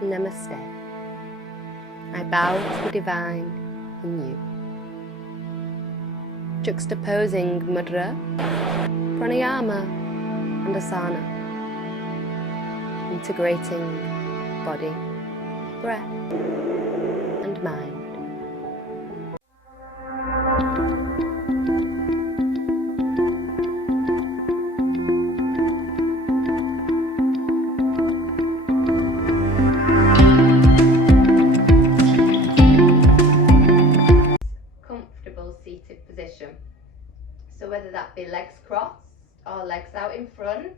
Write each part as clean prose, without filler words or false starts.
Namaste. I bow to the divine in you. Juxtaposing Mudra, Pranayama and Asana. Integrating body, breath and mind. Comfortable seated position. So whether that be legs crossed or legs out in front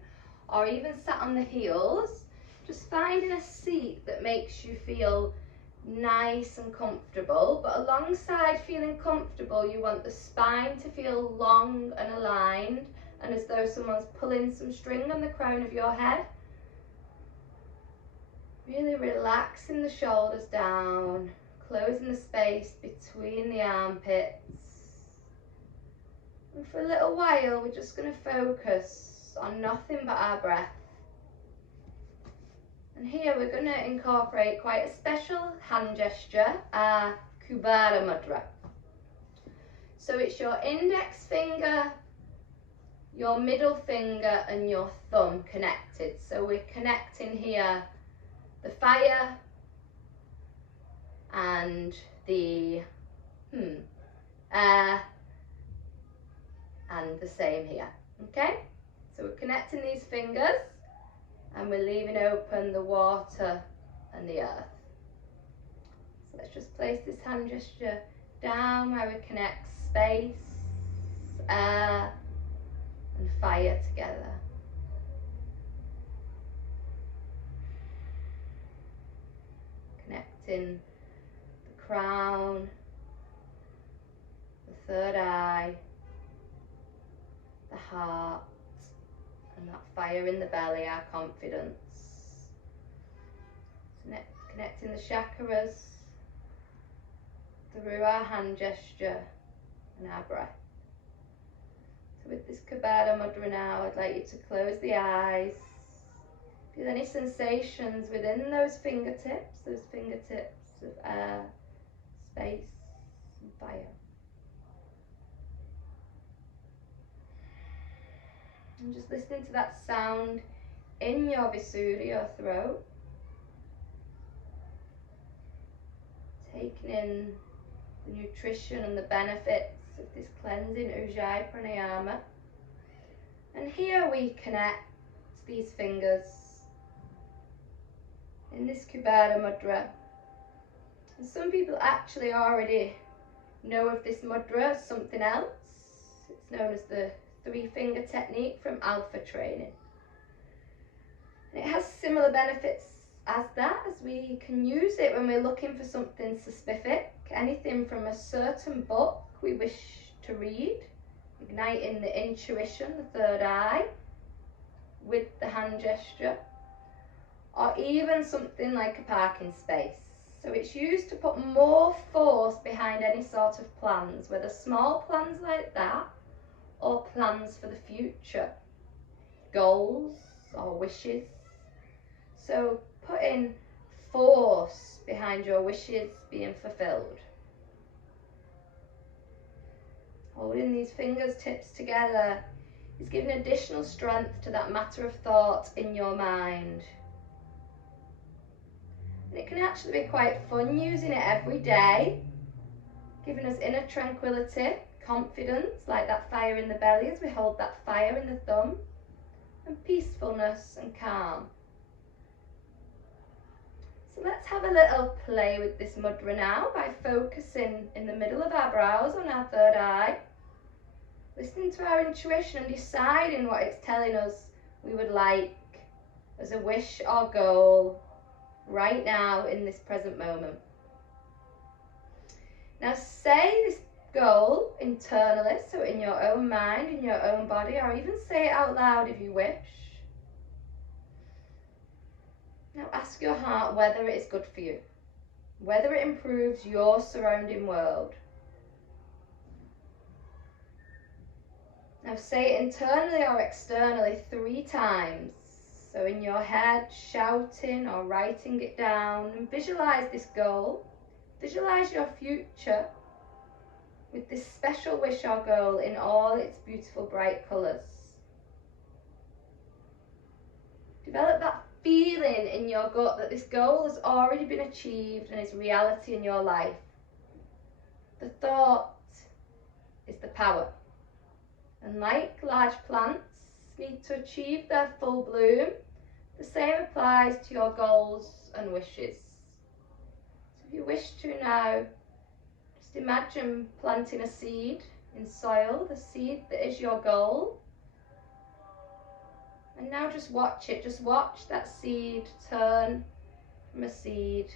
or even sat on the heels, just finding a seat that makes you feel nice and comfortable, but alongside feeling comfortable you want the spine to feel long and aligned and as though someone's pulling some string on the crown of your head. Really relaxing the shoulders down, closing the space between the armpits. And for a little while we're just going to focus on nothing but our breath. And here we're going to incorporate quite a special hand gesture, our Kubara Mudra. So it's your index finger, your middle finger and your thumb connected. So we're connecting here the fire and the air and the same here. Okay, so we're connecting these fingers and we're leaving open the water and the earth. So let's just place this hand gesture down where we connect space, air and fire together. Connecting the crown, the third eye, the heart, and that fire in the belly, our confidence. Connecting the chakras through our hand gesture and our breath. So with this Kubara Mudra now, I'd like you to close the eyes. Feel any sensations within those fingertips of air, space and fire. And just listening to that sound in your Visuddhi, your throat. Taking in the nutrition and the benefits of this cleansing Ujjayi Pranayama. And here we connect these fingers in this Kubara Mudra. And some people actually already know of this mudra as something else. It's known as the 3-finger technique from Alpha training. And it has similar benefits as that, as we can use it when we're looking for something specific, anything from a certain book we wish to read, igniting the intuition, the third eye, with the hand gesture, or even something like a parking space. So it's used to put more force behind any sort of plans, whether small plans like that, or plans for the future, goals or wishes. So putting force behind your wishes being fulfilled. Holding these fingertips together is giving additional strength to that matter of thought in your mind. And it can actually be quite fun using it every day, giving us inner tranquility, confidence, like that fire in the belly as we hold that fire in the thumb, and peacefulness and calm. So let's have a little play with this mudra now by focusing in the middle of our brows on our third eye, listening to our intuition and deciding what it's telling us we would like as a wish or goal right now in this present moment. Now say this goal internally, so in your own mind, in your own body, or even say it out loud if you wish. Now ask your heart whether it is good for you, whether it improves your surrounding world. Now say it internally or externally 3 times. So in your head, shouting or writing it down, and visualize this goal. Visualize your future with this special wish or goal in all its beautiful bright colours. Develop that feeling in your gut that this goal has already been achieved and is reality in your life. The thought is the power. And like large plants need to achieve their full bloom, the same applies to your goals and wishes. So if you wish to now, just imagine planting a seed in soil, the seed that is your goal. And now just watch it, just watch that seed turn from a seed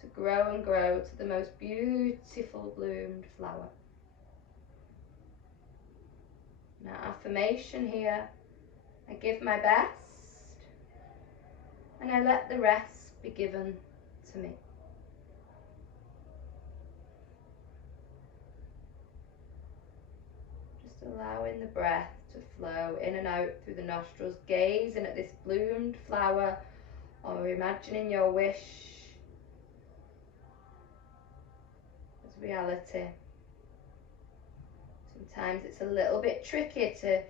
to grow and grow to the most beautiful bloomed flower. Now, affirmation here: I give my best and I let the rest be given to me. Just allowing the breath to flow in and out through the nostrils, gazing at this bloomed flower, or imagining your wish as reality. Sometimes it's a little bit tricky to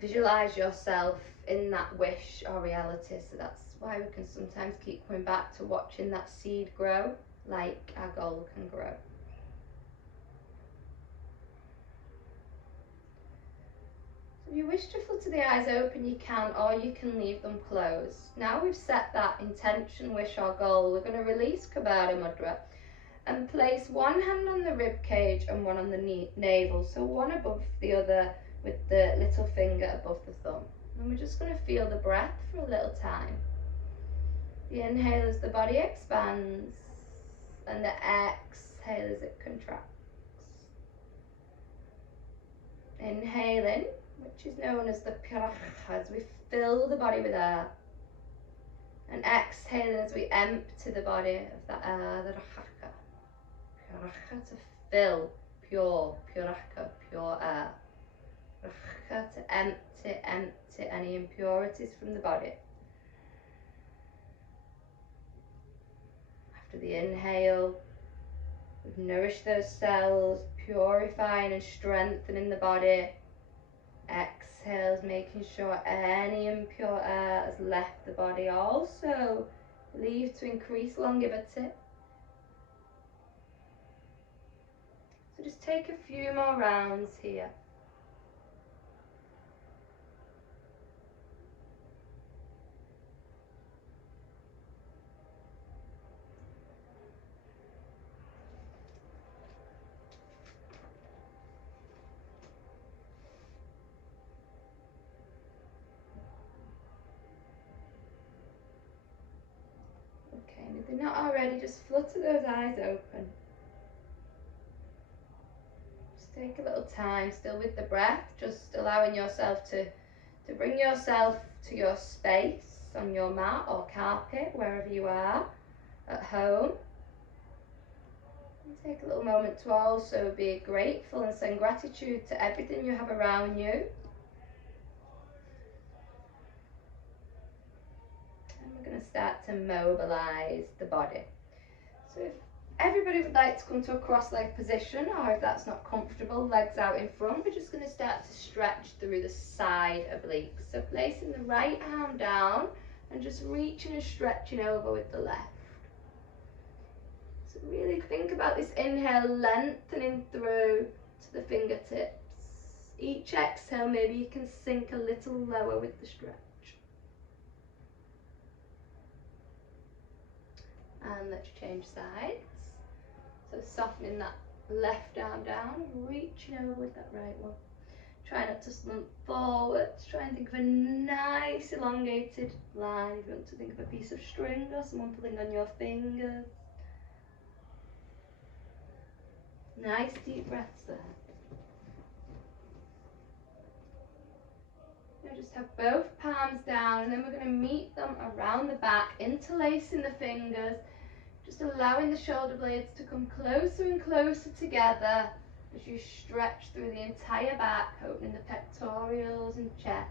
visualize yourself in that wish or reality, so that's why we can sometimes keep coming back to watching that seed grow like our goal can grow. So if you wish to flutter the eyes open, you can, or you can leave them closed. Now we've set that intention, wish or goal, we're going to release Kubara Mudra and place one hand on the rib cage and one on the navel, so one above the other with the little finger above the thumb. And we're just going to feel the breath for a little time. The inhale as the body expands, and the exhale as it contracts. Inhaling, which is known as the piraha, as we fill the body with air. And exhaling as we empty the body of that air, the rahaka. Piraha, to fill, pure, puraka, pure air. Rahaka, to empty any impurities from the body. After the inhale, we've nourished those cells, purifying and strengthening the body. Exhales, making sure any impure air has left the body. Also, leave to increase longevity. So just take a few more rounds here. And if they're not already, just flutter those eyes open. Just take a little time, still with the breath, just allowing yourself to bring yourself to your space on your mat or carpet, wherever you are, at home. And take a little moment to also be grateful and send gratitude to everything you have around you. Going to start to mobilize the body. So if everybody would like to come to a cross-leg position, or if that's not comfortable, legs out in front, we're just going to start to stretch through the side obliques. So placing the right arm down and just reaching and stretching over with the left. So really think about this inhale, lengthening through to the fingertips. Each exhale, maybe you can sink a little lower with the stretch. And let's change sides. So softening that left arm down and reaching over with that right one. Try not to slump forwards. Try and think of a nice elongated line. If you want to think of a piece of string or someone pulling on your fingers. Nice deep breaths there. Now just have both palms down, and then we're going to meet them around the back, interlacing the fingers. Just allowing the shoulder blades to come closer and closer together as you stretch through the entire back, opening the pectorials and chest.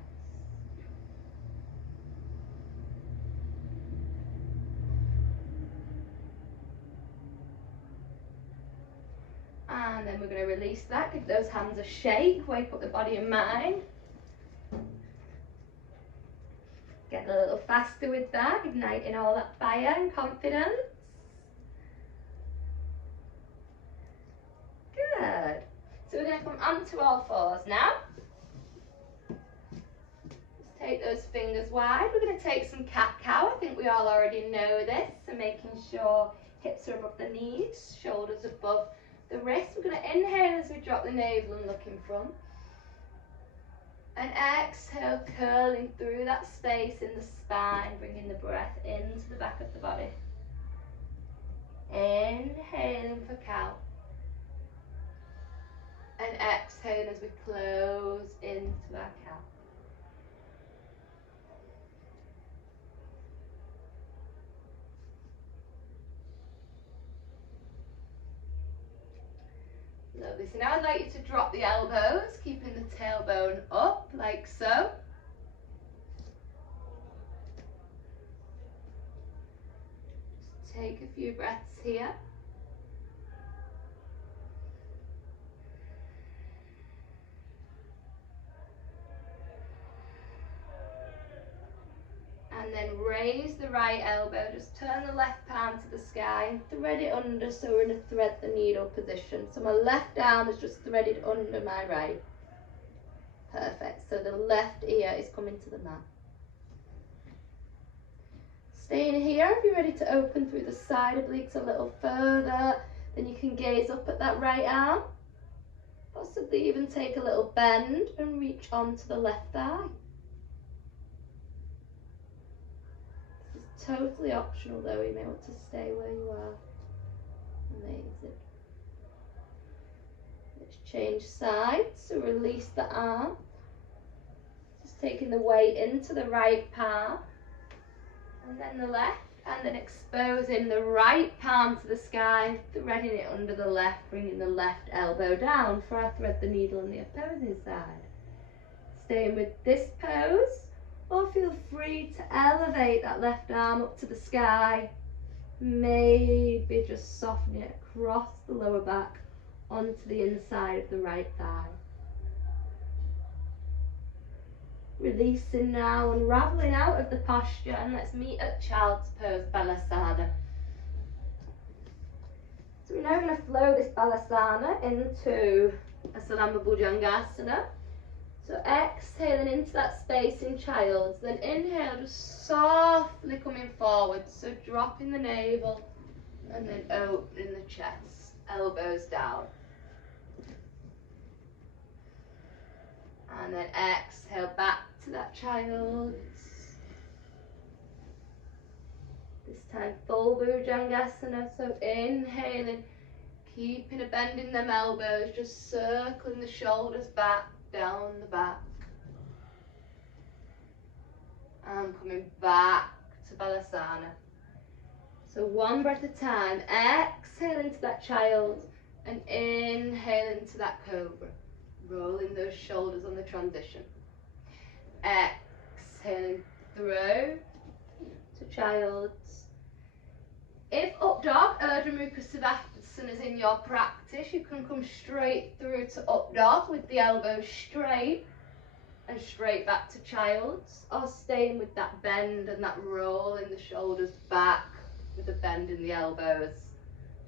And then we're going to release that, give those hands a shake, wake up the body and mind. Get a little faster with that, igniting all that fire and confidence. Good. So we're going to come onto all fours now. Just take those fingers wide. We're going to take some cat-cow. I think we all already know this. So making sure hips are above the knees, shoulders above the wrists. We're going to inhale as we drop the navel and look in front. And exhale, curling through that space in the spine, bringing the breath into the back of the body. Inhaling for cow. And exhaling as we close into our cow. Lovely. So now I'd like you to drop the elbows, keeping the tailbone up like so. Just take a few breaths here. And then raise the right elbow, just turn the left palm to the sky and thread it under, so we're in a thread the needle position. So my left arm is just threaded under my right. Perfect, so the left ear is coming to the mat. Staying here, if you're ready to open through the side obliques a little further, then you can gaze up at that right arm. Possibly even take a little bend and reach onto the left thigh. Totally optional though, you may want to stay where you are. Amazing. Let's change sides, so release the arm. Just taking the weight into the right palm, and then the left, and then exposing the right palm to the sky, threading it under the left, bringing the left elbow down for our thread the needle on the opposing side. Staying with this pose. Or feel free to elevate that left arm up to the sky. Maybe just soften it across the lower back onto the inside of the right thigh. Releasing now, unraveling out of the posture, and let's meet at Child's Pose, Balasana. So we're now going to flow this Balasana into a Salamba Bhujangasana. So exhaling into that space in Child's, then inhale, just softly coming forward, so dropping the navel and then opening the chest, elbows down. And then exhale back to that Child's. This time full Bhujangasana, so inhaling, keeping a bend in them elbows, just circling the shoulders back, down the back, and coming back to Balasana. So one breath at a time. Exhale into that Child and inhale into that Cobra, rolling those shoulders on the transition. Exhaling through to Child's. If up dog, Urdhva Mukha Savasana is in your practice, you can come straight through to up dog with the elbows straight and straight back to Child's, or staying with that bend and that roll in the shoulders back with a bend in the elbows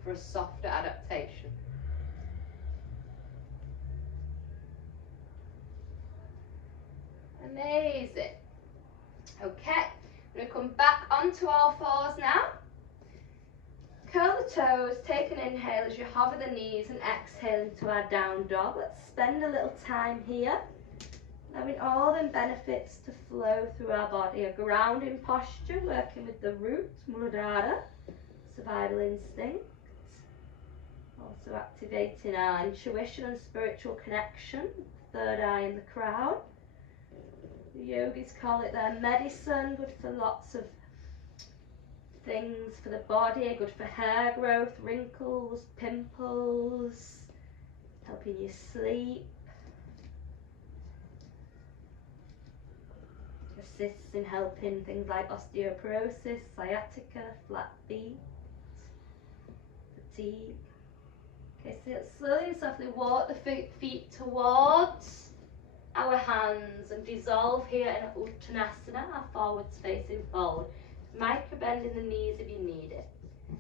for a softer adaptation. Amazing. Okay, I'm going to come back onto all fours now. Curl the toes, take an inhale as you hover the knees and exhale into our down dog. Let's spend a little time here, allowing all the benefits to flow through our body. A grounding posture, working with the root, Muladhara, survival instinct. Also activating our intuition and spiritual connection, third eye in the crown. The yogis call it their medicine, good for lots of things for the body, good for hair growth, wrinkles, pimples, helping you sleep, assists in helping things like osteoporosis, sciatica, flat feet, fatigue. Okay, so slowly and softly walk the feet towards our hands and dissolve here in Uttanasana, our forwards facing fold. Micro bend in the knees if you need it. So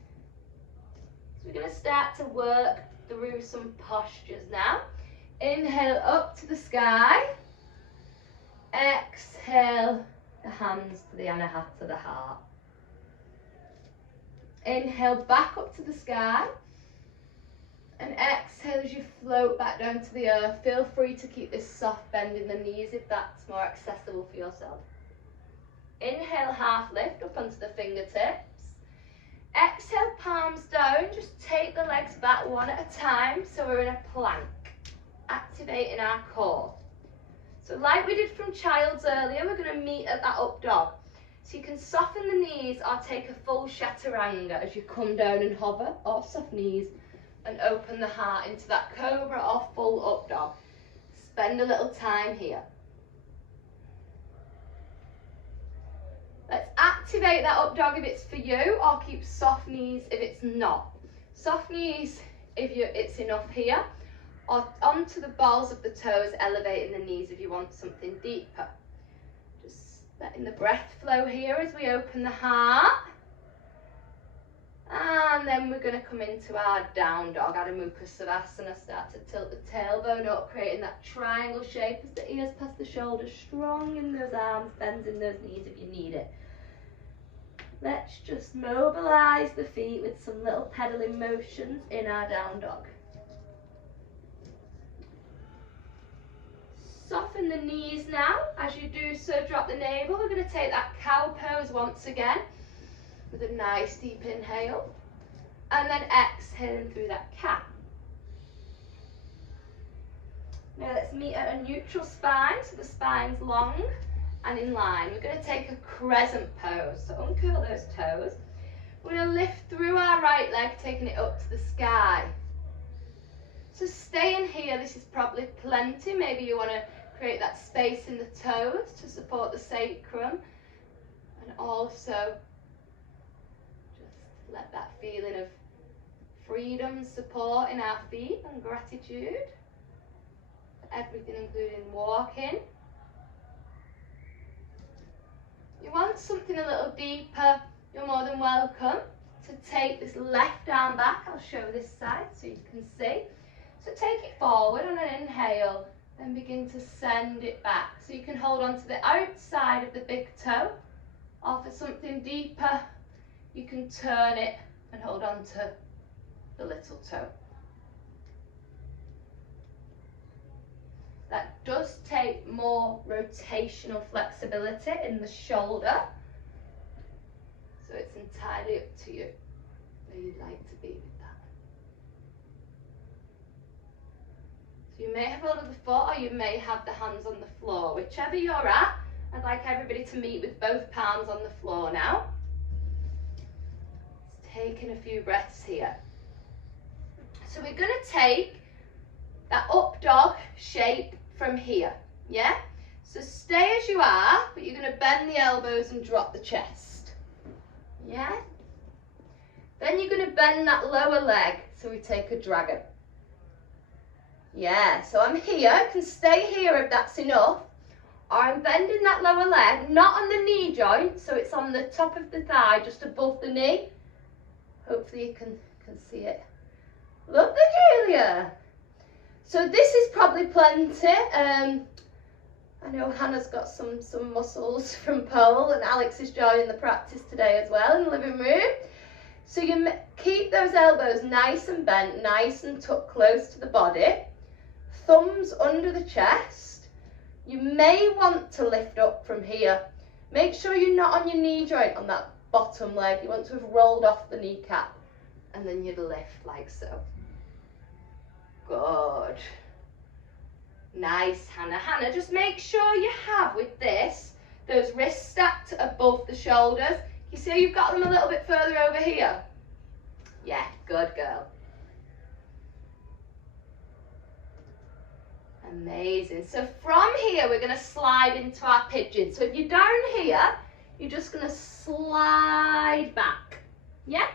we're going to start to work through some postures now. Inhale up to the sky. Exhale the hands to the Anahata, the heart. Inhale back up to the sky. And exhale as you float back down to the earth. Feel free to keep this soft bend in the knees if that's more accessible for yourself. Inhale, half lift up onto the fingertips. Exhale, palms down. Just take the legs back one at a time so we're in a plank. Activating our core. So like we did from child's earlier, we're going to meet at that up dog. So you can soften the knees or take a full chaturanga as you come down and hover, or soft knees, and open the heart into that cobra or full up dog. Spend a little time here. Let's activate that up dog if it's for you, or keep soft knees if it's not. Soft knees if it's enough here, or onto the balls of the toes, elevating the knees if you want something deeper. Just letting the breath flow here as we open the heart. And then we're going to come into our down dog, Adho Mukha Savasana. Start to tilt the tailbone up, creating that triangle shape as the ears pass the shoulders, strong in those arms, bends in those knees if you need it. Let's just mobilise the feet with some little pedaling motions in our down dog. Soften the knees now. As you do so, drop the navel. We're going to take that cow pose once again with a nice deep inhale. And then exhaling through that cat. Now let's meet at a neutral spine, so the spine's long and in line. We're going to take a crescent pose. So uncurl those toes. We're going to lift through our right leg, taking it up to the sky. So stay in here. This is probably plenty. Maybe you want to create that space in the toes to support the sacrum, and also just let that feeling of freedom, support in our feet, and gratitude for everything, including walking. You want something a little deeper, you're more than welcome to take this left arm back. I'll show this side so you can see. So take it forward on an inhale, then begin to send it back. So you can hold on to the outside of the big toe, or for something deeper, you can turn it and hold on to the little toe. That does take more rotational flexibility in the shoulder, so it's entirely up to you where you'd like to be with that. So you may have hold of the foot, or you may have the hands on the floor. Whichever you're at, I'd like everybody to meet with both palms on the floor now. Just taking a few breaths here. So we're going to take that up dog shape from here, yeah? So stay as you are, but you're going to bend the elbows and drop the chest, yeah? Then you're going to bend that lower leg, so we take a dragon. Yeah, so I'm here, I can stay here if that's enough, or I'm bending that lower leg, not on the knee joint, so it's on the top of the thigh, just above the knee. Hopefully you can see it. Lovely, Julia. So this is probably plenty. I know Hannah's got some muscles from pole, and Alex is joining the practice today as well in the living room. So you keep those elbows nice and bent, nice and tucked close to the body. Thumbs under the chest. You may want to lift up from here. Make sure you're not on your knee joint on that bottom leg. You want to have rolled off the kneecap, and then you'd lift like so. Good. Nice, Hannah. Hannah, just make sure you have, with this, those wrists stacked above the shoulders. You see you've got them a little bit further over here? Yeah, good girl. Amazing. So from here, we're going to slide into our pigeon. So if you're down here, you're just going to slide back. Yeah?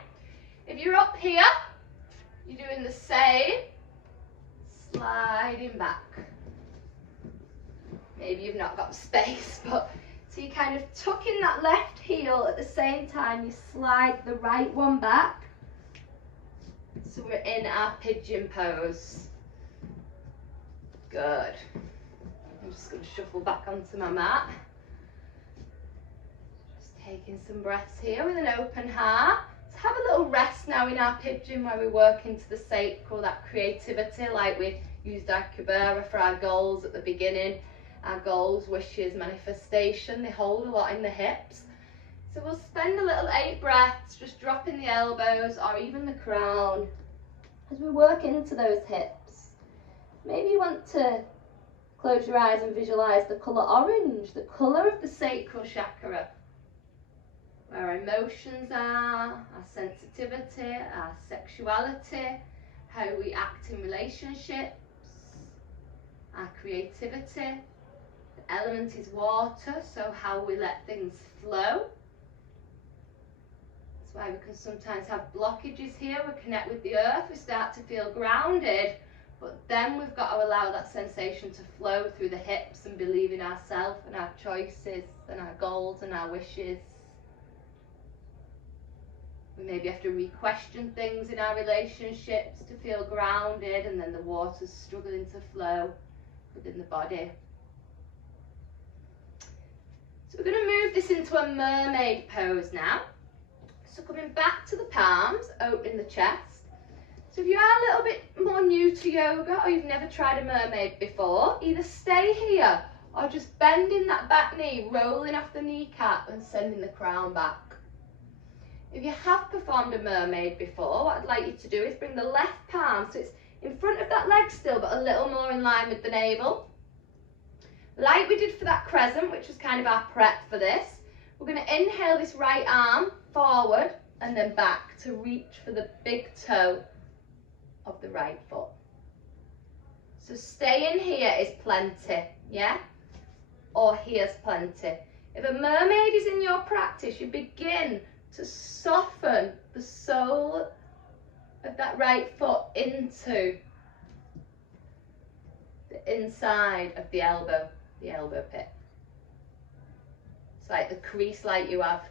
If you're up here, you're doing the same, sliding back. Maybe you've not got space, but so you kind of tuck in that left heel at the same time you slide the right one back. So we're in our pigeon pose. Good. I'm just going to shuffle back onto my mat. Just taking some breaths here with an open heart. Let's have a little rest now in our pigeon where we work into the sacral, that creativity, like we used our Kubara for our goals at the beginning. Our goals, wishes, manifestation, they hold a lot in the hips. So we'll spend a little 8 breaths just dropping the elbows or even the crown as we work into those hips. Maybe you want to close your eyes and visualize the colour orange, the colour of the sacral chakra, where our emotions are, our sensitivity, our sexuality, how we act in relationships, our creativity. The element is water, so how we let things flow. That's why we can sometimes have blockages here. We connect with the earth, we start to feel grounded, but then we've got to allow that sensation to flow through the hips and believe in ourselves and our choices and our goals and our wishes. We maybe have to re-question things in our relationships to feel grounded, and then the water's struggling to flow within the body. So we're going to move this into a mermaid pose now. So coming back to the palms, opening the chest. So if you are a little bit more new to yoga or you've never tried a mermaid before, either stay here or just bending that back knee, rolling off the kneecap and sending the crown back. If you have performed a mermaid before, what I'd like you to do is bring the left palm so it's in front of that leg still, but a little more in line with the navel. Like we did for that crescent, which was kind of our prep for this, we're going to inhale this right arm forward and then back to reach for the big toe of the right foot. So staying here is plenty, yeah? Or here's plenty. If a mermaid is in your practice, you begin to soften the sole of that right foot into the inside of the elbow pit. It's like the crease like you have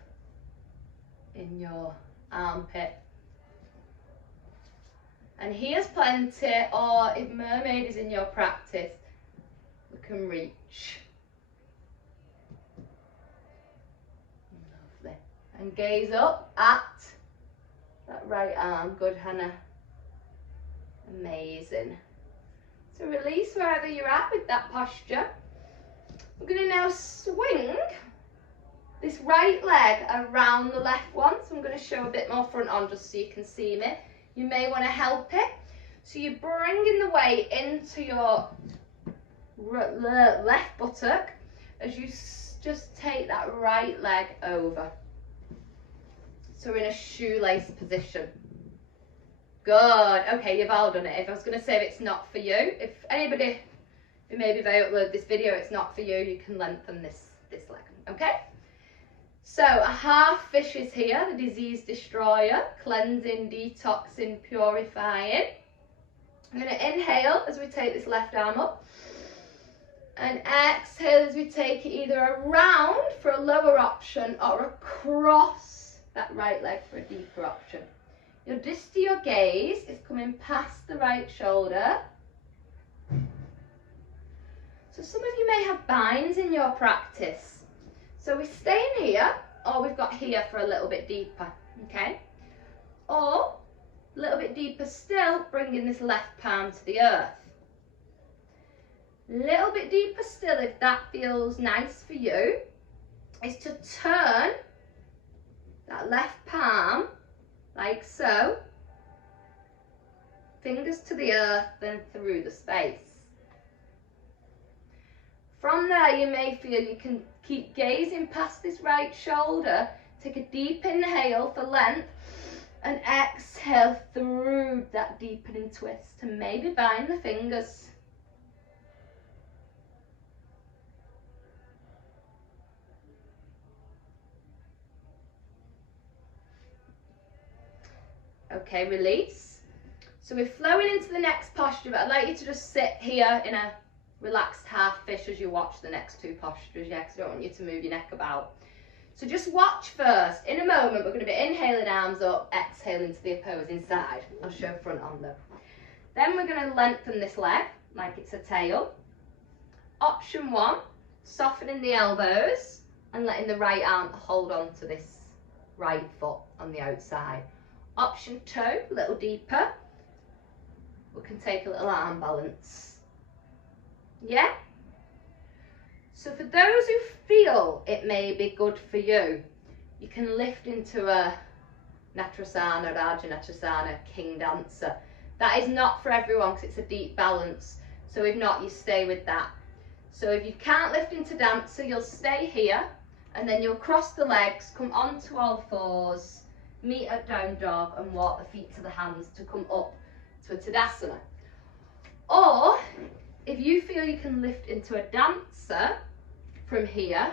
in your armpit. And here's plenty, or if mermaid is in your practice, we can reach. Lovely. And gaze up at that right arm. Good, Hannah. Amazing. So release wherever you're at with that posture. We're going to now swing this right leg around the left one. So I'm going to show a bit more front on just so you can see me. You may want to help it. So you're bringing the weight into your left buttock as you just take that right leg over. So we're in a shoelace position. Good. Okay, you've all done it. If I was going to say if it's not for you, if anybody who maybe if I upload this video, it's not for you, you can lengthen this leg. Okay? So a half fish is here, the disease destroyer, cleansing, detoxing, purifying. I'm going to inhale as we take this left arm up and exhale as we take it either around for a lower option or across that right leg for a deeper option. Your distal gaze is coming past the right shoulder. So some of you may have binds in your practice. So we stay in here, or we've got here for a little bit deeper, okay? Or, a little bit deeper still, bringing this left palm to the earth. A little bit deeper still, if that feels nice for you, is to turn that left palm, like so, fingers to the earth and through the space. From there, you may feel you can keep gazing past this right shoulder. Take a deep inhale for length and exhale through that deepening twist and maybe bind the fingers. Okay, release. So we're flowing into the next posture, but I'd like you to just sit here in a relaxed half fish as you watch the next two postures, yeah, because I don't want you to move your neck about. So just watch first. In a moment, we're going to be inhaling arms up, exhaling to the opposing side. I'll show front on though. Then we're going to lengthen this leg like it's a tail. Option 1, softening the elbows and letting the right arm hold on to this right foot on the outside. Option 2, a little deeper. We can take a little arm balance. Yeah? So for those who feel it may be good for you, you can lift into a Natrasana, Rajanatrasana, King Dancer. That is not for everyone because it's a deep balance. So if not, you stay with that. So if you can't lift into Dancer, you'll stay here and then you'll cross the legs, come onto all fours, meet at down dog and walk the feet to the hands to come up to a Tadasana. Or if you feel you can lift into a Dancer from here,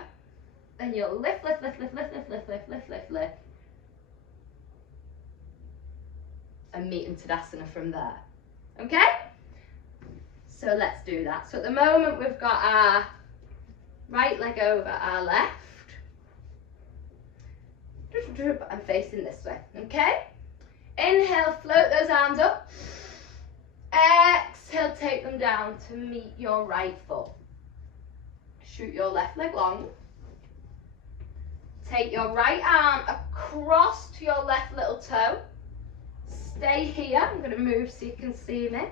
then you'll lift, lift, lift, lift, lift, lift, lift, lift, lift, lift, lift, and meet in Tadasana from there. Okay? So let's do that. So at the moment we've got our right leg over our left. I'm facing this way. Okay? Inhale, float those arms up. Exhale, take them down to meet your right foot. Shoot your left leg long. Take your right arm across to your left little toe. Stay here. I'm going to move so you can see me.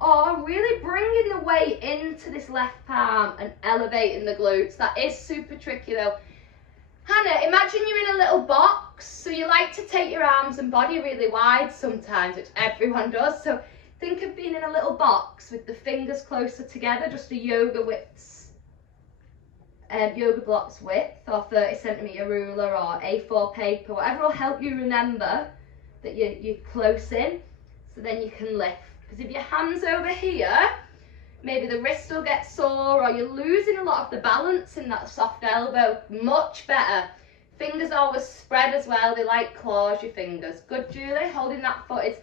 Or really bringing the weight into this left palm and elevating the glutes. That is super tricky though. Hannah, imagine you're in a little box. So you like to take your arms and body really wide sometimes, which everyone does. So think of being in a little box with the fingers closer together, just a yoga blocks width, or 30cm ruler or A4 paper, whatever will help you remember that you're close in, so then you can lift. Because if your hand's over here, maybe the wrist will get sore or you're losing a lot of the balance in that soft elbow. Much better. Fingers always spread as well. They like claws, your fingers. Good, Julie. Holding that foot is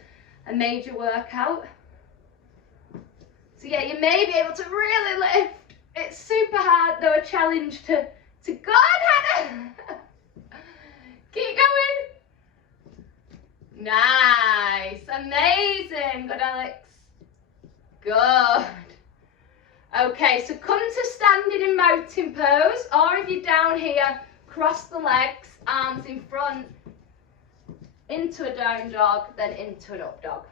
a major workout. So yeah, you may be able to really lift. It's super hard though, a challenge to go on, Hannah. Keep going. Nice, amazing, good Alex, good. Okay, so come to standing in mountain pose, or if you're down here, cross the legs, arms in front, into a down dog, then into an up dog.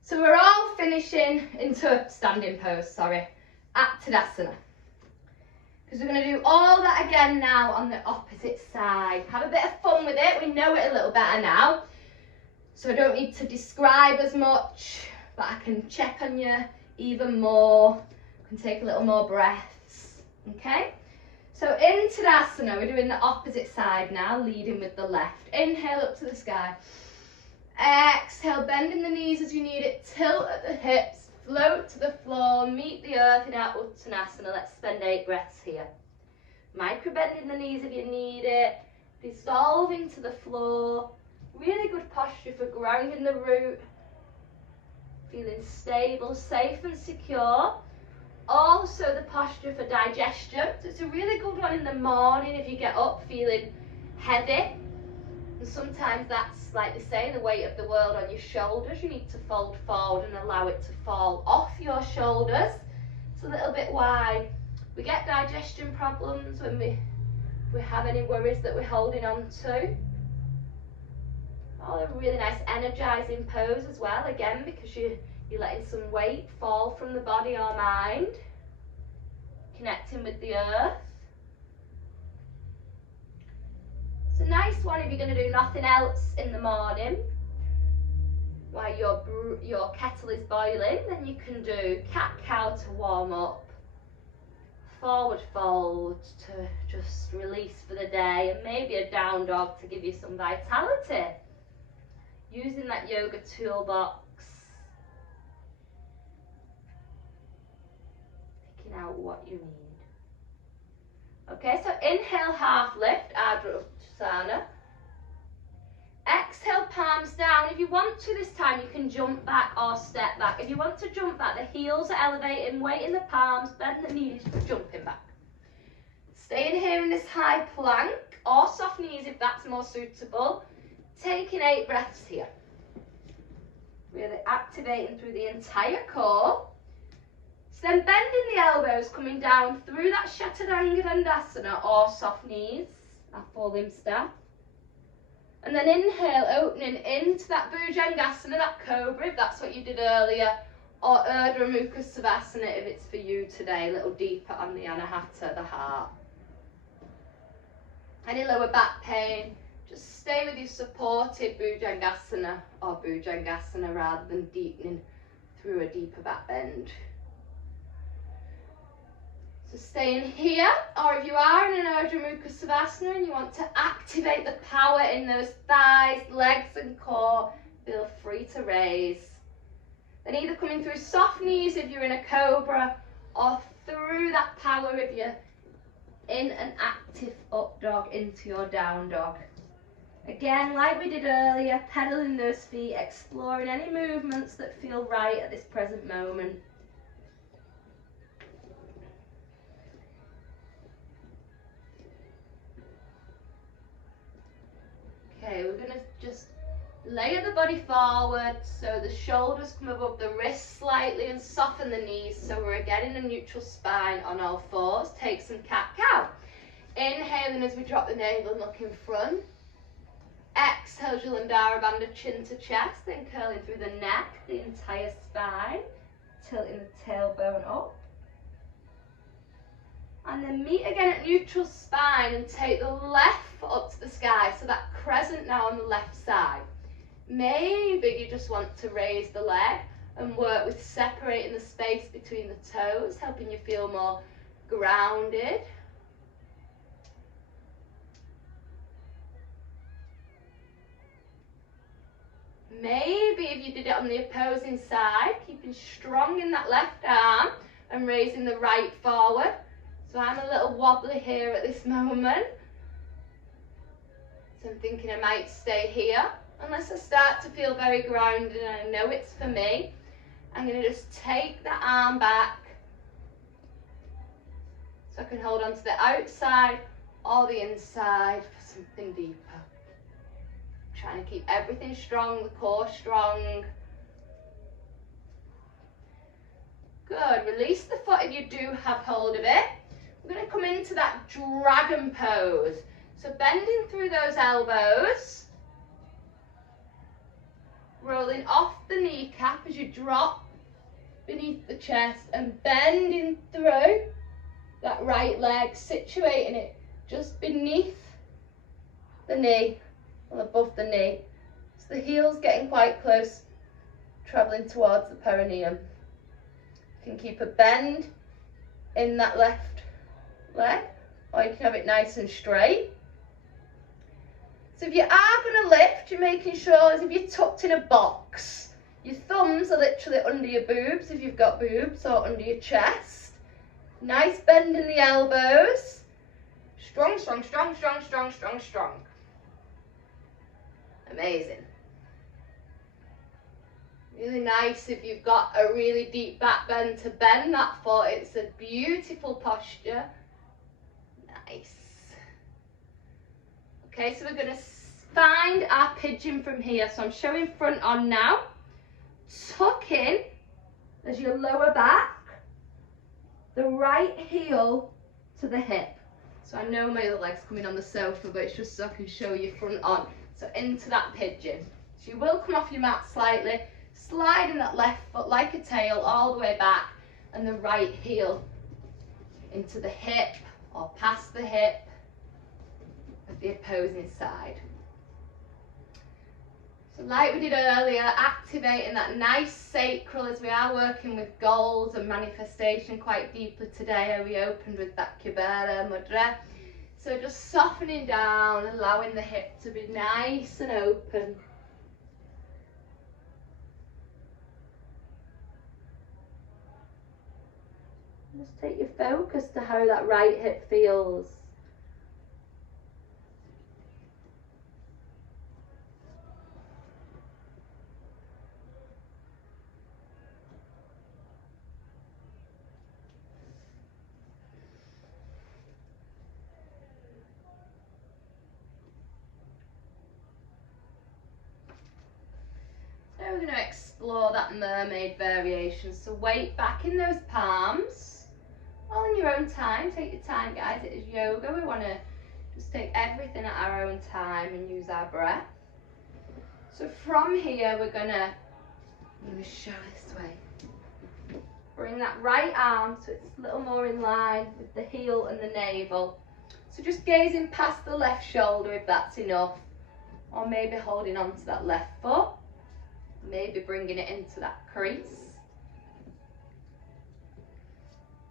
So we're all finishing into standing pose, sorry, at Tadasana. Because we're going to do all that again now on the opposite side. Have a bit of fun with it, we know it a little better now. So I don't need to describe as much, but I can check on you even more. I can take a little more breaths, okay? So in Tadasana, we're doing the opposite side now, leading with the left. Inhale up to the sky. Exhale, bending the knees as you need it, tilt at the hips, float to the floor, meet the earth in our Uttanasana. Let's spend 8 breaths here. Micro bending the knees if you need it, dissolving to the floor. Really good posture for grounding the root, feeling stable, safe and secure. Also the posture for digestion. So it's a really good one in the morning if you get up feeling heavy. And sometimes that's, like they say, the weight of the world on your shoulders. You need to fold forward and allow it to fall off your shoulders. It's a little bit why we get digestion problems when we have any worries that we're holding on to. Oh, a really nice energizing pose as well, again, because you're letting some weight fall from the body or mind. Connecting with the earth. It's a nice one if you're going to do nothing else in the morning. While your kettle is boiling, then you can do cat-cow to warm up. Forward fold to just release for the day, and maybe a down dog to give you some vitality. Using that yoga toolbox. Picking out what you need. Okay, so inhale, half lift, Ardha Uttanasana. exhale, palms down. If you want to this time, you can jump back or step back. If you want to jump back, the heels are elevating, weight in the palms, bend the knees, jumping back. Staying here in this high plank or soft knees if that's more suitable. Taking 8 breaths here. Really activating through the entire core. So then bending the elbows, coming down through that Chaturanga Dandasana or soft knees, our full limb staff. And then inhale, opening into that Bhujangasana, that cobra, if that's what you did earlier, or Urdhva Mukha Savasana if it's for you today, a little deeper on the Anahata, the heart. Any lower back pain, just stay with your supported Bhujangasana or Bhujangasana rather than deepening through a deeper back bend. So staying here, or if you are in an Urdhva Mukha Savasana and you want to activate the power in those thighs, legs and core, feel free to raise. Then either coming through soft knees if you're in a cobra, or through that power if you're in an active up dog into your down dog. Again, like we did earlier, pedaling those feet, exploring any movements that feel right at this present moment. Okay, we're going to just layer the body forward so the shoulders come above the wrists slightly and soften the knees so we're again in a neutral spine on all fours. Take some cat-cow. Inhaling as we drop the navel and look in front. Exhale, Jalandhara Bandha, chin to chest, then curling through the neck, the entire spine, tilting the tailbone up. And then meet again at neutral spine and take the left foot up to the sky, so that crescent now on the left side. Maybe you just want to raise the leg and work with separating the space between the toes, helping you feel more grounded. Maybe if you did it on the opposing side, keeping strong in that left arm and raising the right forward. So I'm a little wobbly here at this moment. So I'm thinking I might stay here unless I start to feel very grounded and I know it's for me. I'm going to just take the arm back so I can hold on to the outside or the inside for something deeper. Trying to keep everything strong, the core strong. Good. Release the foot if you do have hold of it. We're going to come into that dragon pose. So bending through those elbows, rolling off the kneecap as you drop beneath the chest and bending through that right leg, situating it just beneath the knee. Above the knee, so the heel's getting quite close, travelling towards the perineum. You can keep a bend in that left leg, or you can have it nice and straight. So if you are going to lift, you're making sure as if you're tucked in a box. Your thumbs are literally under your boobs if you've got boobs, or under your chest. Nice bend in the elbows. Strong, strong, strong, strong, strong, strong, strong. Amazing. Really nice if you've got a really deep back bend to bend that foot. It's a beautiful posture. Nice. Okay, so we're going to find our pigeon from here. So I'm showing front on now. Tuck in as your lower back, the right heel to the hip. So I know my other leg's coming on the sofa, but it's just so I can show you front on. So into that pigeon. So you will come off your mat slightly, sliding that left foot like a tail all the way back, and the right heel into the hip or past the hip of the opposing side. So like we did earlier, activating that nice sacral as we are working with goals and manifestation quite deeply today. We opened with that Kubara Mudra. So just softening down, allowing the hip to be nice and open. Just take your focus to how that right hip feels. explore that mermaid variation. So weight back in those palms, all in your own time. Take your time, guys. It is yoga. We want to just take everything at our own time and use our breath. So from here, we're going to show this way. Bring that right arm so it's a little more in line with the heel and the navel. So just gazing past the left shoulder if that's enough. Or maybe holding on to that left foot. Maybe bringing it into that crease.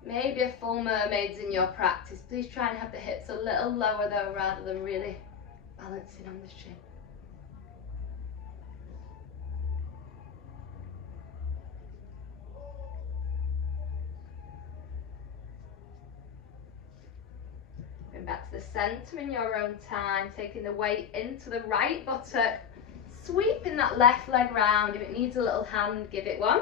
Maybe a full mermaid's in your practice. Please try and have the hips a little lower though, rather than really balancing on the shin. Going back to the centre in your own time, taking the weight into the right buttock, sweeping that left leg round. If it needs a little hand, give it one.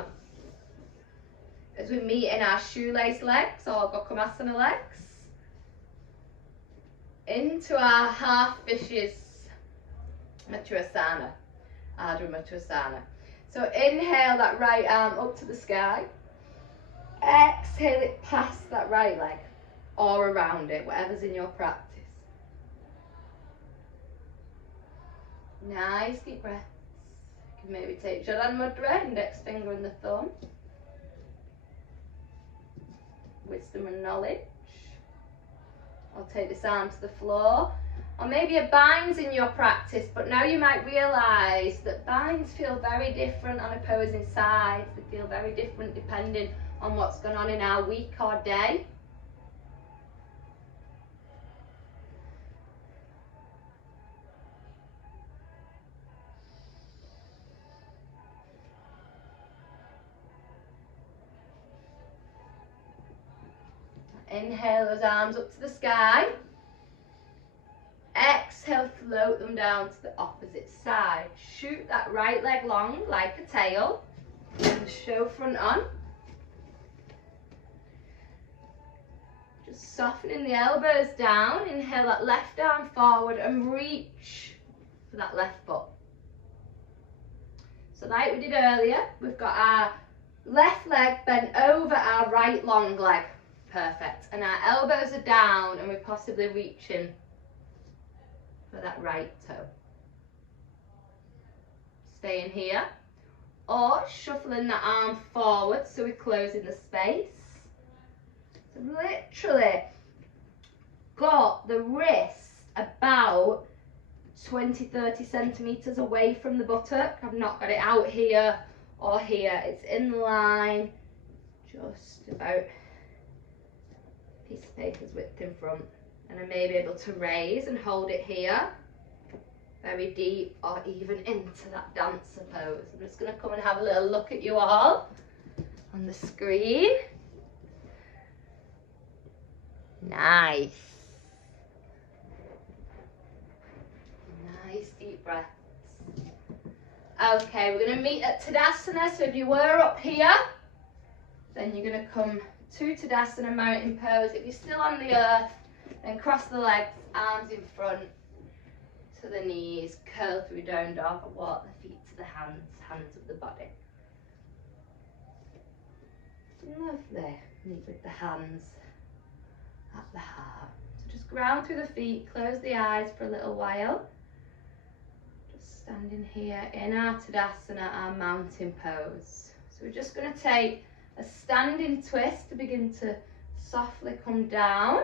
As we meet in our shoelace legs or Gokumasana legs, into our half fishes Matrasana, Ardha Matrasana. So inhale that right arm up to the sky, exhale it past that right leg or around it, whatever's in your practice. Nice deep breaths. You can maybe take Pranayama Mudra, index finger and the thumb. Wisdom and knowledge. Or take this arm to the floor. Or maybe a bind's in your practice, but now you might realise that binds feel very different on opposing sides. They feel very different depending on what's going on in our week or day. Inhale those arms up to the sky. Exhale, float them down to the opposite side. Shoot that right leg long like a tail. And show front on. Just softening the elbows down. Inhale that left arm forward and reach for that left foot. So like we did earlier, we've got our left leg bent over our right long leg. Perfect. And our elbows are down and we're possibly reaching for that right toe. Staying here. Or shuffling the arm forward so we're closing the space. So literally got the wrist about 20-30 centimetres away from the buttock. I've not got it out here or here. It's in line, just about piece of paper's width in front, and I may be able to raise and hold it here very deep or even into that dancer pose. I'm just going to come and have a little look at you all on the screen. Nice. Nice deep breaths. Okay, we're going to meet at Tadasana. So if you were up here, then you're going to come to Tadasana, mountain pose. If you're still on the earth, then cross the legs, arms in front to the knees, curl through down dog, and walk the feet to the hands, hands of the body. Lovely. Meet with the hands at the heart. So just ground through the feet, close the eyes for a little while. Just standing here in our Tadasana, our mountain pose. So we're just going to take a standing twist to begin to softly come down.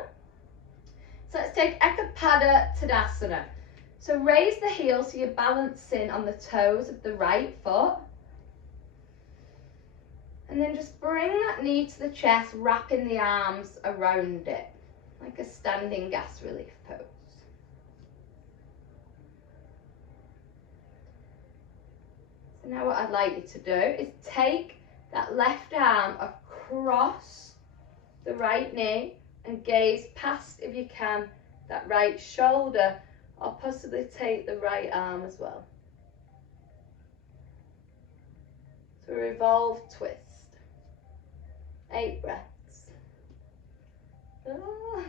So let's take Ekapada Tadasana. So raise the heel so you're balancing on the toes of the right foot. And then just bring that knee to the chest, wrapping the arms around it, like a standing gas relief pose. So now what I'd like you to do is take that left arm across the right knee and gaze past, if you can, that right shoulder, or possibly take the right arm as well. So revolve, twist. 8 breaths. Oh.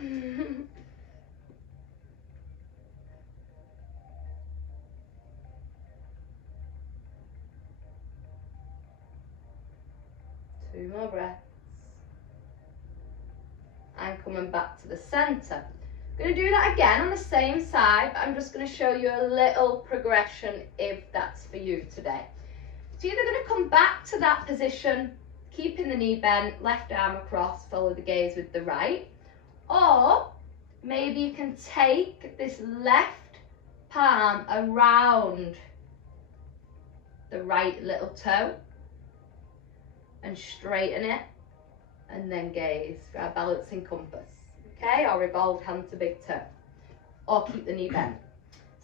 2 more breaths. And coming back to the center. I'm going to do that again on the same side, but I'm just going to show you a little progression if that's for you today. So you're either going to come back to that position, keeping the knee bent, left arm across, follow the gaze with the right, or maybe you can take this left palm around the right little toe and straighten it, and then gaze for our balancing compass, okay, or revolved hand to big toe, or keep the knee bent.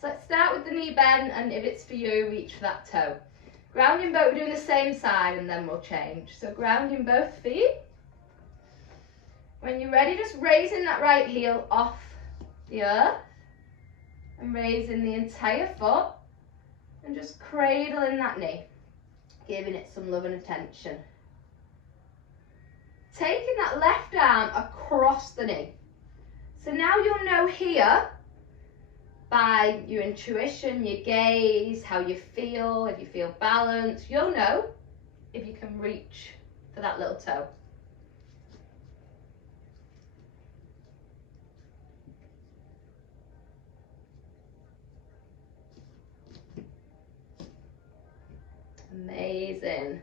So let's start with the knee bent, and if it's for you, reach for that toe. Grounding both, we're doing the same side and then we'll change. So grounding both feet. When you're ready, just raising that right heel off the earth and raising the entire foot and just cradling that knee, giving it some love and attention. Taking that left arm across the knee. So now you'll know here, by your intuition, your gaze, how you feel, if you feel balanced, you'll know if you can reach for that little toe. Amazing.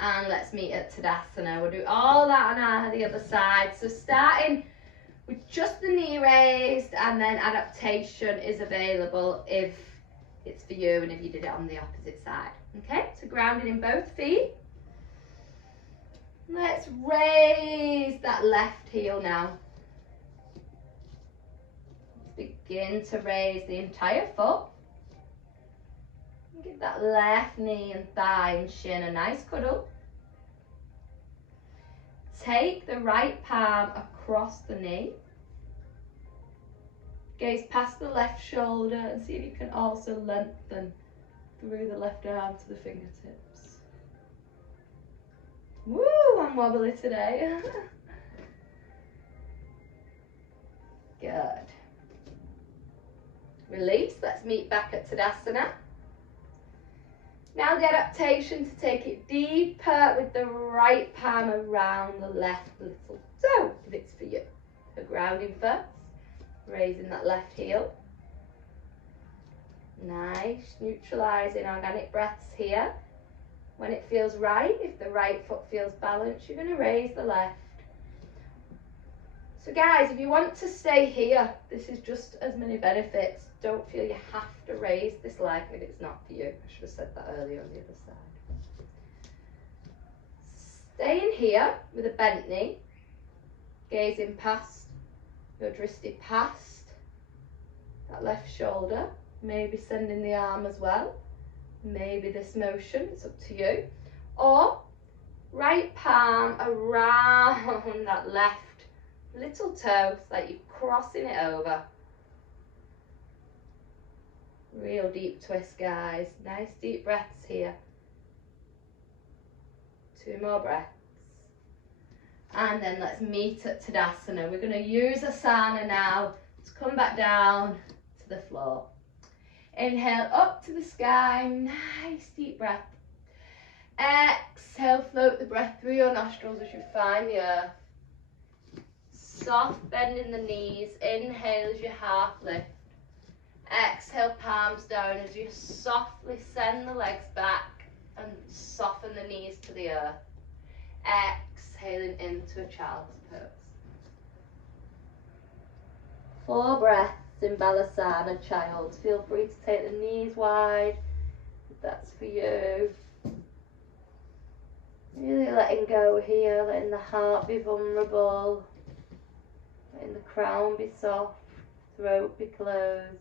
And let's meet at Tadasana. We'll do all that on the other side. So starting with just the knee raised, and then adaptation is available if it's for you and if you did it on the opposite side. Okay, so grounding in both feet. Let's raise that left heel now. Begin to raise the entire foot. Give that left knee and thigh and shin a nice cuddle. Take the right palm across the knee. Gaze past the left shoulder and see if you can also lengthen through the left arm to the fingertips. Woo, I'm wobbly today. Good. Release, let's meet back at Tadasana. Now the adaptation to take it deeper with the right palm around the left little toe, if it's for you. So grounding first, raising that left heel. Nice, neutralising organic breaths here. When it feels right, if the right foot feels balanced, you're going to raise the left. So guys, if you want to stay here, this is just as many benefits. Don't feel you have to raise this leg if it's not for you. I should have said that earlier on the other side. Staying here with a bent knee, gazing past your drifted past that left shoulder, maybe sending the arm as well, maybe this motion, it's up to you, or right palm around that left little toe, it's like you're crossing it over. Real deep twist, guys. Nice deep breaths here. 2 more breaths. And then let's meet at Tadasana. We're going to use Asana now to come back down to the floor. Inhale up to the sky. Nice deep breath. Exhale, float the breath through your nostrils as you find the earth. Soft bend in the knees. Inhale as you half lift. Exhale, palms down as you softly send the legs back and soften the knees to the earth. Exhaling into a child's pose. 4 breaths in Savasana, child. Feel free to take the knees wide if that's for you. Really letting go here, letting the heart be vulnerable, letting the crown be soft, throat be closed.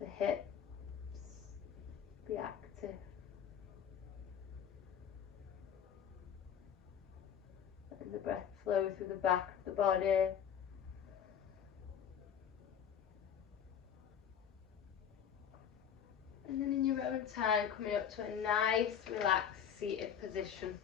The hips be active. Letting the breath flow through the back of the body. And then in your own time, coming up to a nice, relaxed, seated position.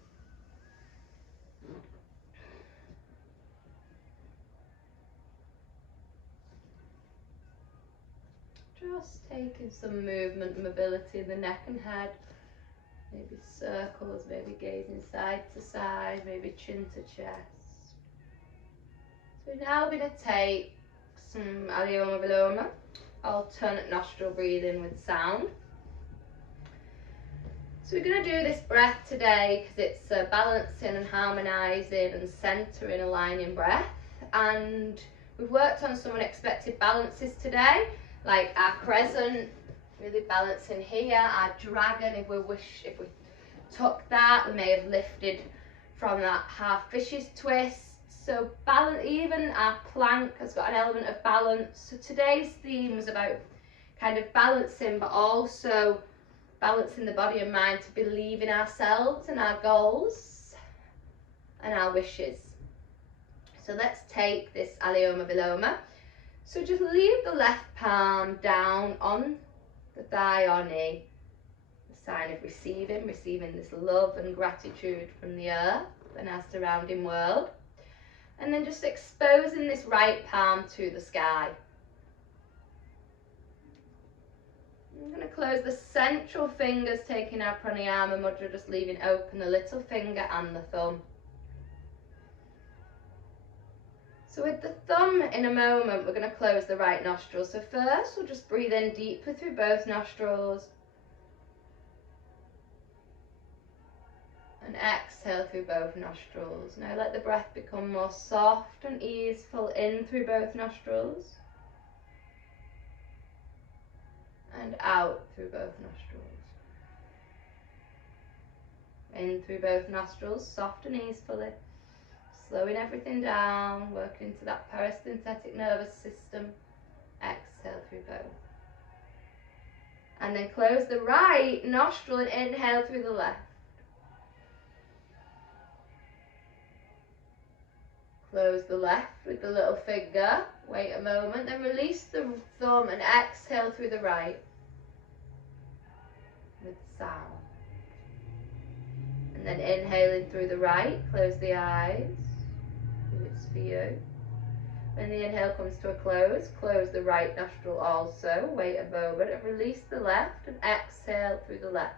just taking some movement and mobility in the neck and head. Maybe circles, maybe gazing side to side, maybe chin to chest. So we're now going to take some Aliyoma Viloma, alternate nostril breathing with sound. So we're going to do this breath today because it's a balancing and harmonising and centering, aligning breath. And we've worked on some unexpected balances today, like our crescent, really balancing here, our dragon, if we took that, we may have lifted from that half fishes twist. So balance, even our plank has got an element of balance. So today's theme was about kind of balancing, but also balancing the body and mind to believe in ourselves and our goals and our wishes. So let's take this Aliyoma Viloma. So just leave the left palm down on the thigh or knee. A sign of receiving this love and gratitude from the earth and our surrounding world. And then just exposing this right palm to the sky. I'm going to close the central fingers, taking our Pranayama Mudra, just leaving open the little finger and the thumb. So with the thumb, in a moment, we're going to close the right nostril. So first, we'll just breathe in deeply through both nostrils. And exhale through both nostrils. Now let the breath become more soft and easeful in through both nostrils. And out through both nostrils. In through both nostrils, soft and easefully. Slowing everything down, working into that parasympathetic nervous system. Exhale through both. And then close the right nostril and inhale through the left. Close the left with the little finger. Wait a moment, then release the thumb and exhale through the right with sound. And then inhaling through the right, close the eyes. If it's for you. When the inhale comes to a close the right nostril also. Wait a moment and release the left and exhale through the left.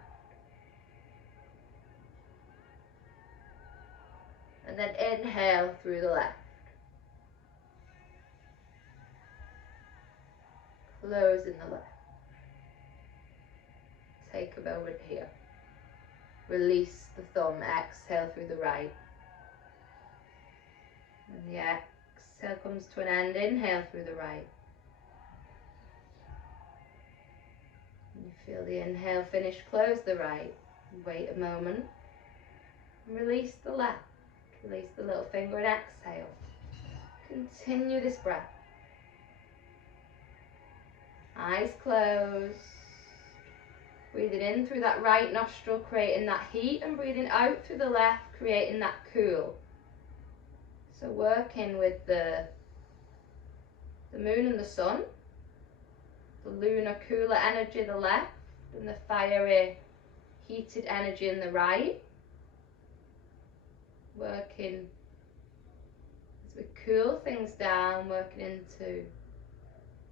And then inhale through the left. Closing the left. Take a moment here. Release the thumb, exhale through the right. When the exhale comes to an end, inhale through the right. When you feel the inhale finish, close the right. Wait a moment. And release the left. Release the little finger and exhale. Continue this breath. Eyes closed. Breathing in through that right nostril, creating that heat, and breathing out through the left, creating that cool. So working with the moon and the sun, the lunar cooler energy the left, and the fiery heated energy in the right. Working as we cool things down, working into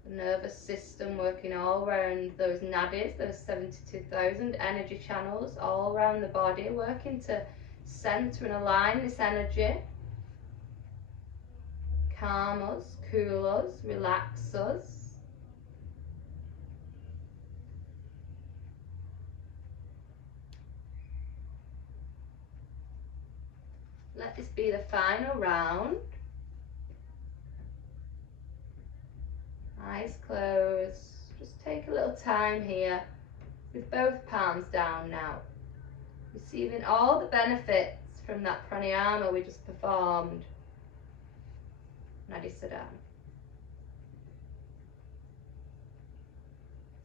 the nervous system, working all around those nadis, those 72,000 energy channels all around the body, working to center and align this energy. Calm us, cool us, relax us. Let this be the final round. Eyes closed. Just take a little time here with both palms down now. Receiving all the benefits from that pranayama we just performed. Tadasana.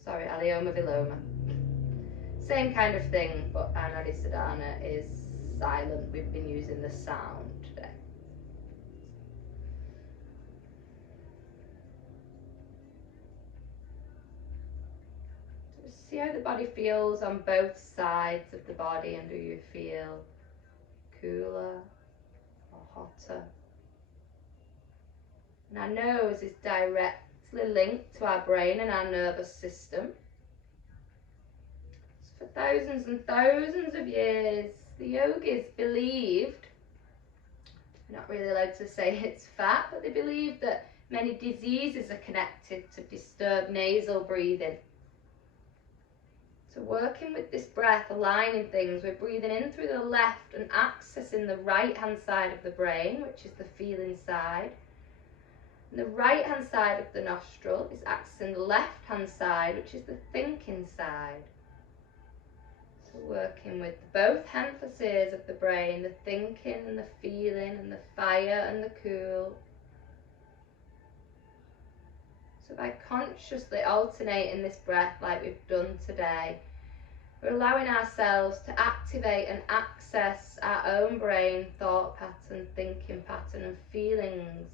Sorry, Aliyoma Viloma. Same kind of thing, but our Tadasana is silent. We've been using the sound today. See how the body feels on both sides of the body, and do you feel cooler or hotter? And our nose is direct closely linked to our brain and our nervous system. So for thousands and thousands of years, the yogis believed, you're not really allowed to say it's fact, but they believed that many diseases are connected to disturbed nasal breathing. So working with this breath, aligning things, we're breathing in through the left and accessing the right hand side of the brain, which is the feeling side. And the right hand side of the nostril is accessing the left hand side, which is the thinking side. So working with both emphases of the brain, the thinking and the feeling and the fire and the cool. So by consciously alternating this breath like we've done today, we're allowing ourselves to activate and access our own brain, thought pattern, thinking pattern and feelings.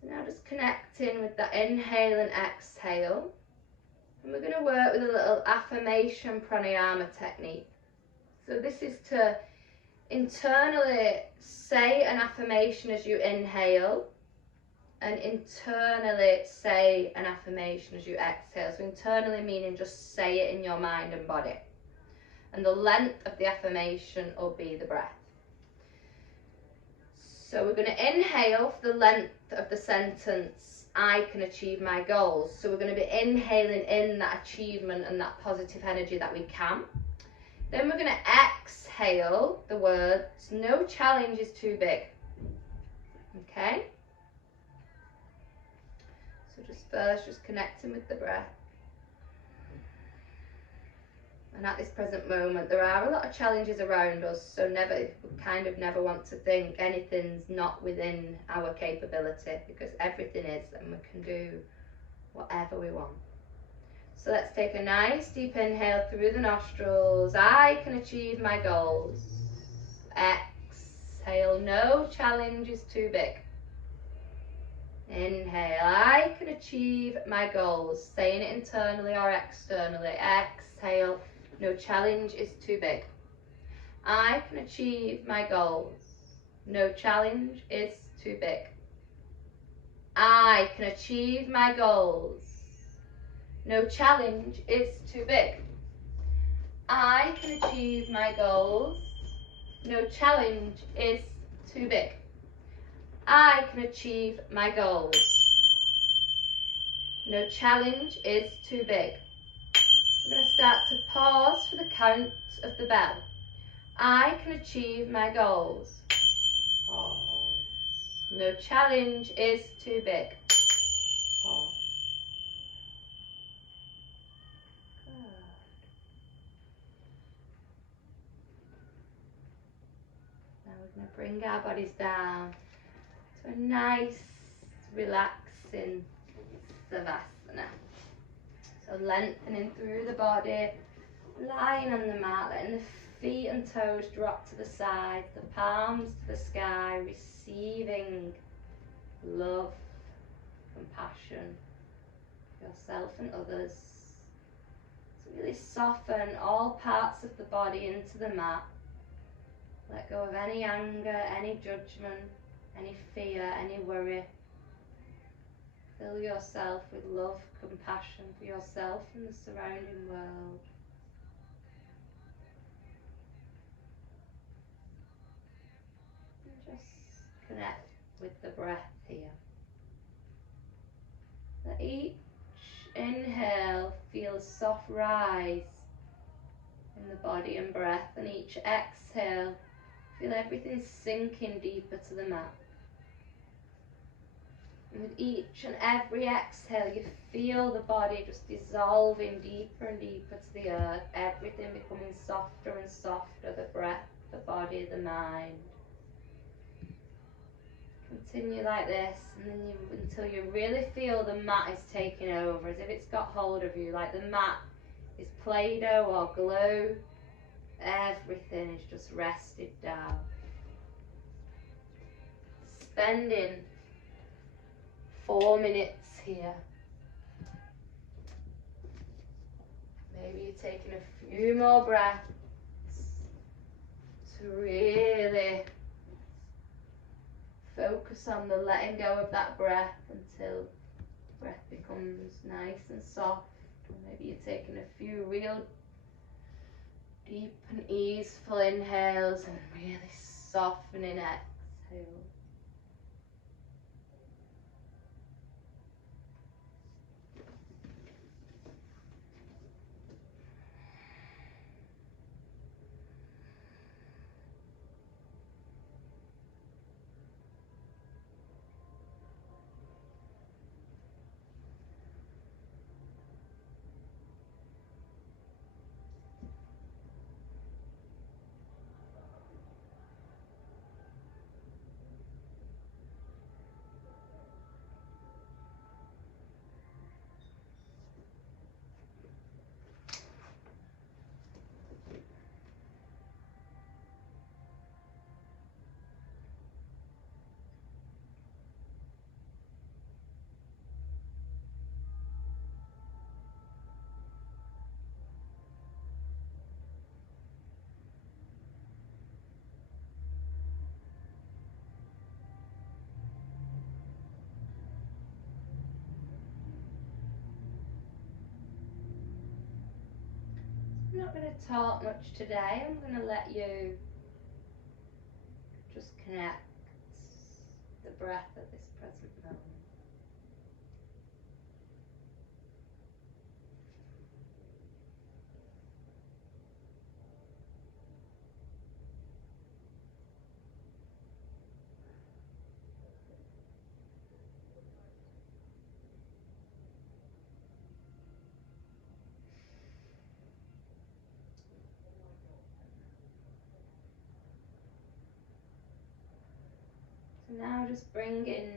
So now just connecting with that inhale and exhale. And we're going to work with a little Affirmation Pranayama technique. So this is to internally say an affirmation as you inhale and internally say an affirmation as you exhale. So internally meaning just say it in your mind and body. And the length of the affirmation will be the breath. So we're going to inhale for the length of the sentence, I can achieve my goals. So we're going to be inhaling in that achievement and that positive energy that we can. Then we're going to exhale the words, no challenge is too big. Okay? So just connecting with the breath. And at this present moment, there are a lot of challenges around us, so we never want to think anything's not within our capability, because everything is, and we can do whatever we want. So let's take a nice deep inhale through the nostrils. I can achieve my goals. Exhale, no challenge is too big. Inhale, I can achieve my goals. Saying it internally or externally. Exhale, no challenge is too big. I can achieve my goals. No challenge is too big. I can achieve my goals. No challenge is too big. I can achieve my goals. No challenge is too big. I can achieve my goals. No challenge is too big. We're going to start to pause for the count of the bell. I can achieve my goals. Pause. No challenge is too big. Pause. Now we're going to bring our bodies down to a nice, relaxing Savasana. So lengthening through the body, lying on the mat, letting the feet and toes drop to the side, the palms to the sky, receiving love, compassion for yourself and others. So really soften all parts of the body into the mat. Let go of any anger, any judgment, any fear, any worry. Fill yourself with love, compassion for yourself and the surrounding world. And just connect with the breath here. Let each inhale feel a soft rise in the body and breath, and each exhale feel everything sinking deeper to the mat. And with each and every exhale, you feel the body just dissolving deeper and deeper to the earth, everything becoming softer and softer, the breath, the body, the mind. Continue like this, and then until you really feel the mat is taking over, as if it's got hold of you, like the mat is Play-Doh or glue. Everything is just rested down. Spending 4 minutes here. Maybe you're taking a few more breaths to really focus on the letting go of that breath until the breath becomes nice and soft. Or maybe you're taking a few real deep and easeful inhales and really softening exhales. I'm not going to talk much today. I'm going to let you just connect the breath at this present moment. So now just bring in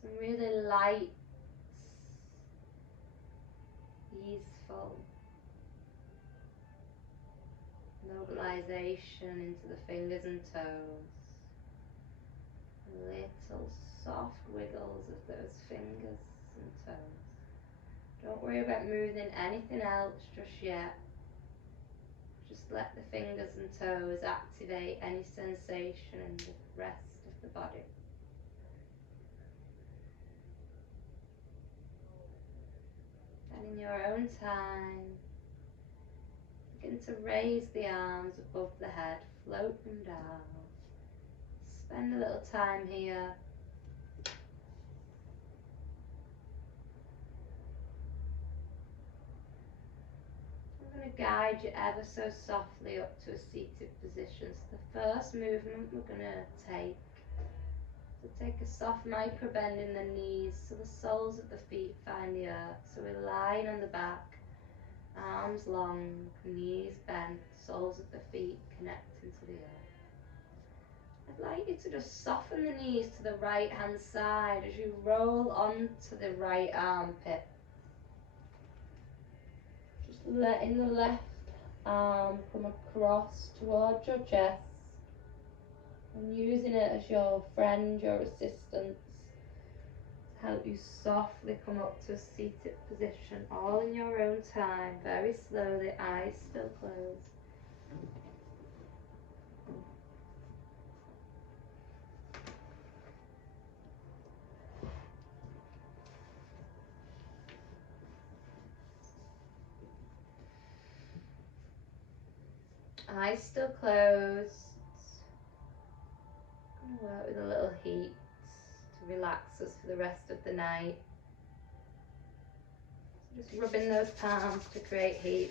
some really light, easeful mobilization into the fingers and toes. Little soft wiggles of those fingers and toes. Don't worry about moving anything else just yet. Just let the fingers and toes activate any sensation in the rest of the body. And in your own time, begin to raise the arms above the head, float them down. Spend a little time here. I'm going to guide you ever so softly up to a seated position. So the first movement we're going to take a soft micro bend in the knees so the soles of the feet find the earth. So we're lying on the back, arms long, knees bent, soles of the feet connecting to the earth. I'd like you to just soften the knees to the right hand side as you roll onto the right armpit. Just letting the left arm come across towards your chest and using it as your friend, your assistant, to help you softly come up to a seated position, all in your own time, very slowly, eyes still closed. Eyes still closed. I'm going to work with a little heat to relax us for the rest of the night. So just rubbing those palms to create heat.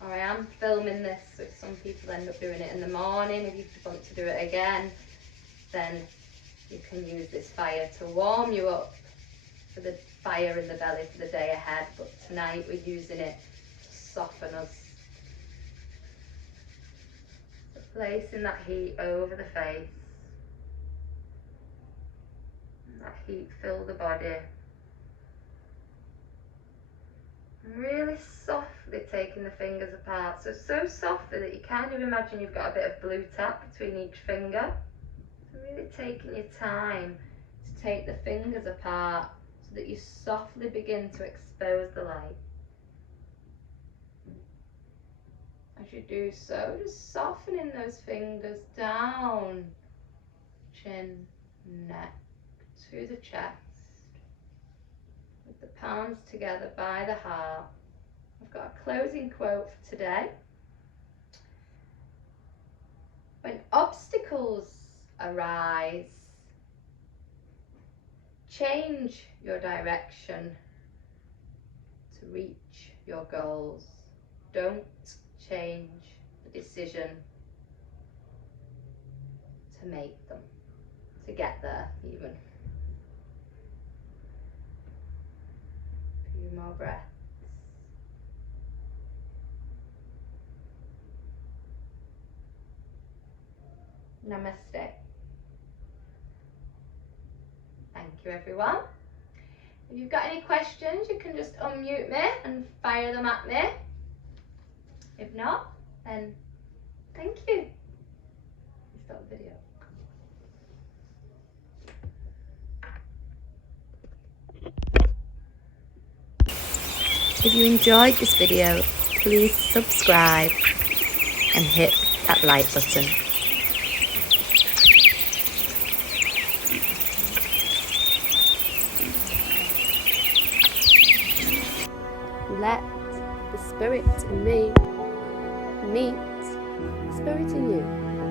Or I am filming this, so if some people end up doing it in the morning, if you want to do it again, then you can use this fire to warm you up for the fire in the belly for the day ahead. But tonight we're using it to soften us. Placing that heat over the face. And that heat fill the body. And really softly taking the fingers apart. So softly that you kind of imagine you've got a bit of blue tap between each finger. So really taking your time to take the fingers apart so that you softly begin to expose the light. As you do so, just softening those fingers down chin, neck, to the chest, with the palms together by the heart. I've got a closing quote for today. When obstacles arise, change your direction to reach your goals. Don't change the decision to make them, to get there even. A few more breaths. Namaste. Thank you, everyone. If you've got any questions, you can just unmute me and fire them at me. If not, then thank you. Stop the video. If you enjoyed this video, please subscribe and hit that like button. Let the spirit in me meet the spirit in you.